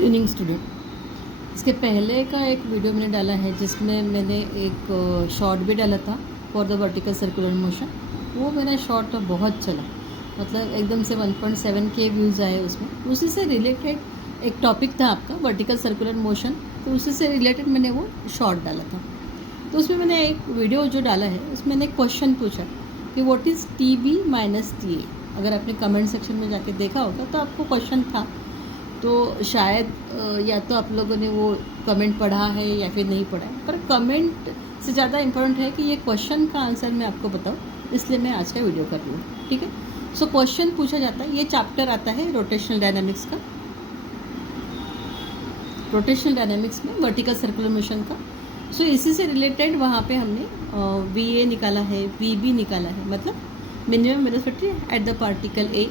Good evening student. इसके पहले का एक वीडियो मैंने डाला है जिसमें मैंने एक शॉर्ट भी डाला था for the vertical circular motion. वो मेरा शॉर्ट तो बहुत चला, मतलब एकदम से 1.7K व्यूज़ आए उसमें। उसी से रिलेटेड एक टॉपिक था आपका वर्टिकल सर्कुलर मोशन, तो उसी से रिलेटेड मैंने वो शॉर्ट डाला था। तो उसमें मैंने एक वीडियो जो डाला है उसमें मैंने क्वेश्चन पूछा कि what is TB minus TA। अगर आपने कमेंट सेक्शन में जाके देखा होगा तो आपको क्वेश्चन था, तो शायद या तो आप लोगों ने वो कमेंट पढ़ा है या फिर नहीं पढ़ा है, पर कमेंट से ज़्यादा इम्पोर्टेंट है कि ये क्वेश्चन का आंसर मैं आपको बताऊँ, इसलिए मैं आज का वीडियो कर रही हूँ। ठीक है, सो क्वेश्चन पूछा जाता है, ये चैप्टर आता है रोटेशनल डायनामिक्स का, रोटेशनल डायनामिक्स में वर्टिकल सर्कुलर मोशन का। सो इसी से रिलेटेड वहाँ पे हमने VA निकाला है, VB निकाला है, मतलब minimum velocity at the particle A,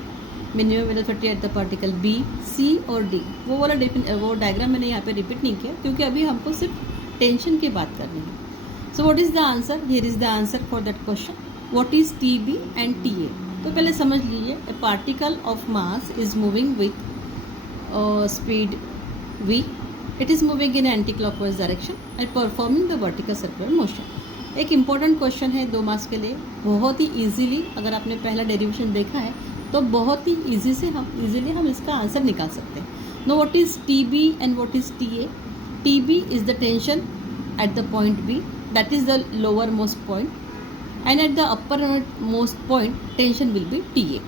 minimum velocity at the particle B, C और D। वो वाला वो डायग्राम मैंने यहाँ पे रिपीट नहीं किया क्योंकि अभी हमको सिर्फ टेंशन की बात करनी है। So what is the answer? Here is the answer for that question. What is TB and TA? तो पहले समझ लीजिए, ए particle of mass is moving with speed v, it is moving in anti-clockwise direction and performing the vertical circular motion। एक important question है 2 marks के लिए, बहुत ही easily, अगर आपने पहला डेरिवेशन देखा है तो बहुत ही इजीली हम इसका आंसर निकाल सकते हैं। Know what is TB and what is TA? TB is the tension eight the point B, that is the lower most point, and at the upper most point tension will be TA।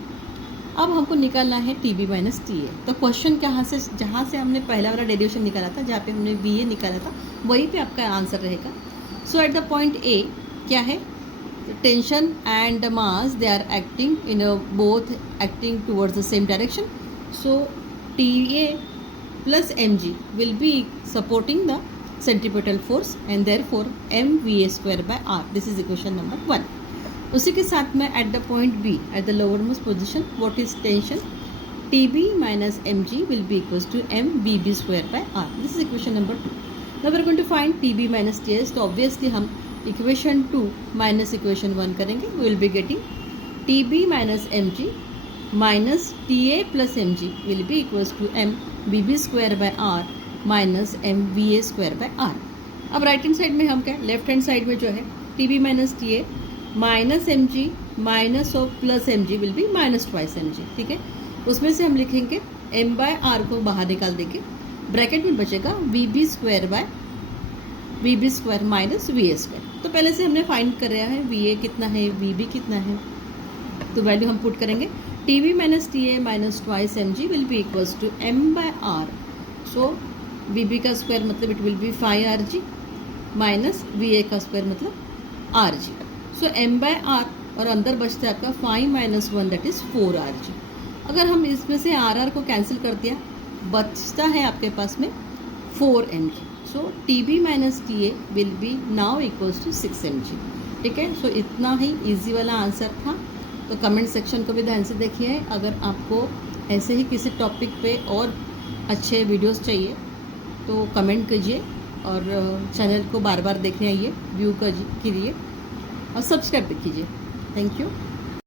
अब हमको निकालना है TB minus TA। तो question जहाँ से हमने पहला वाला डेरिवेशन निकाला था, जहाँ पे हमने VA निकाला था, वहीं पे आपका आंसर रहेगा। So at the point A क्या है? Tension and mass they are acting in both acting towards the same direction. So TA plus mg will be supporting the centripetal force and therefore mVA square by r। This is equation number 1। उसी के साथ में at the point B at the lower most position, what is tension? TB minus mg will be equals to mVB square by r। This is equation number 2। Now we are going to find TB minus TA। तो obviously हम equation 2 minus equation 1 करेंगे। We will be getting TB minus mg minus TA plus mg will be equals to mVB square by r minus mVA square by r। अब right hand side में हम क्या, left hand side में जो है TB minus TA minus mg minus of plus mg will B minus twice mg। ठीक है, उसमें से हम लिखेंगे m बाय r को बाहर निकाल देंगे, ब्रैकेट में बचेगा VB square by VB square minus VA square. तो पहले से हमने फाइंड कर रहा है VA कितना है, VB कितना है, तो वैल्यू हम पुट करेंगे। TB minus TA minus twice mg will be equals to m by r। So VB का स्क्वायर मतलब it will be 5rg minus VA का स्क्वायर मतलब rg। So m by r और अंदर बचता है आपका 5 माइनस 1 दैट इज 4rg। अगर हम इसमें से RR को कैंसिल कर दिया, बचता है आपके पास में 4mg। So TB minus TA will be now equals to 6mg। ठीक है, सो इतना ही इजी वाला आंसर था। तो कमेंट सेक्शन को भी ध्यान से देखिए। अगर आपको ऐसे ही किसी टॉपिक पे और अच्छे वीडियोस चाहिए तो कमेंट कीजिए, और चैनल को बार बार देखने आइए, व्यू कीजिए और सब्सक्राइब भी कीजिए। Thank you.